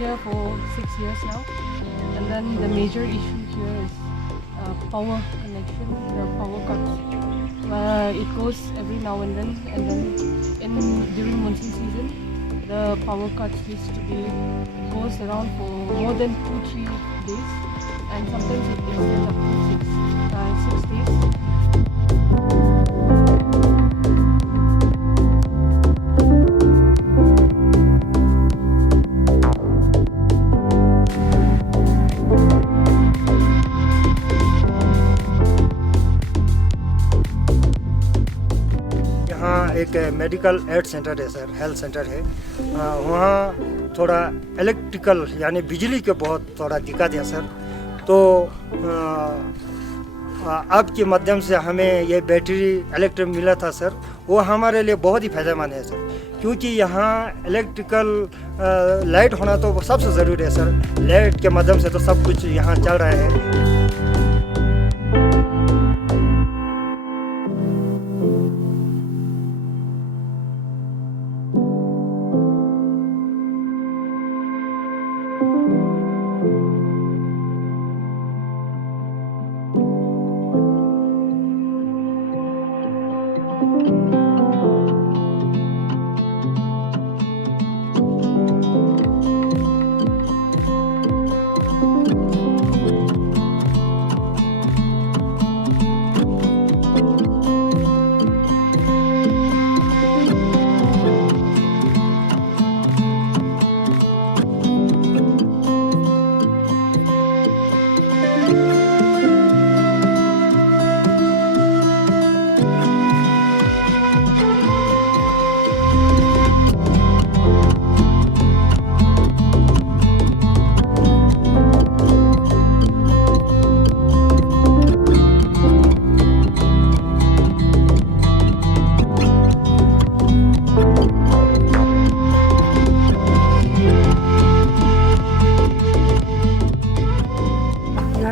Here for 6 years now, and then the major issue here is power connection, the power cuts. It goes every now and then during monsoon season, the power cuts used to be, it goes around for more than 2-3 days, and sometimes it extends up to 6 days. यहाँ एक medical aid centre है sir, health centre है। वहाँ थोड़ा electrical यानी बिजली के बहुत थोड़ा दिक्कत है सर। तो आपके माध्यम से हमें ये बैटरी इलेक्ट्रिक मिला था सर, वो हमारे लिए बहुत ही फायदेमंद है सर, क्योंकि यहाँ इलेक्ट्रिकल लाइट होना तो सबसे ज़रूरी है सर। लाइट के माध्यम से तो सब कुछ यहाँ चल रहा है।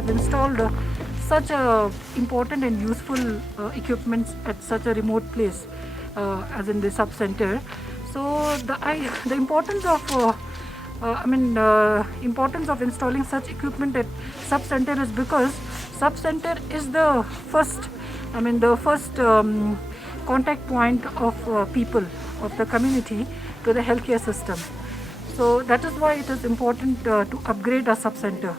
Installed such important and useful equipments at such a remote place as in the sub center. So the importance of importance of installing such equipment at sub center is because sub center is the first contact point of people of the community to the healthcare system. So that is why it is important to upgrade our sub center.